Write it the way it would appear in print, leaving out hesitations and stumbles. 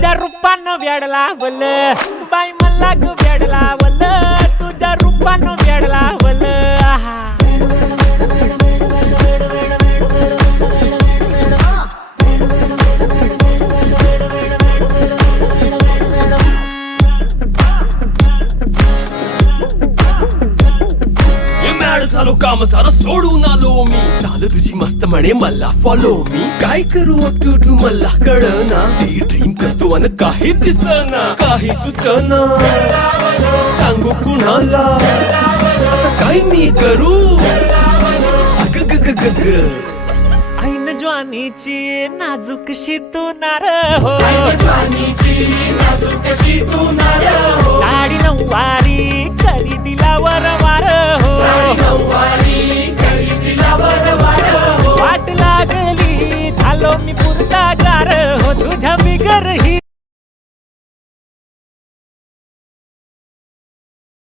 तुझ्या रूपानं वेड लावल बाई मला ग वेड लावल तुझ्या रूपानं वेड लावल आहा झालो काम सारं सोडून आलो मी चाल तुझी मस्त म्हणे मला फॉलो मी काय करू टू मला कळना ती ड्रीम करतो अन काही दिसना काही सुचना सांगू कुणाला आता काय मी करू अग ग ग ग ग ऐन ज्वानीची नाजूकशी तू नार हो साडी नऊवारी करी दिला वरवार हो वाट लागली झालो मी पुरता गार हो तुझ्या बिगर ही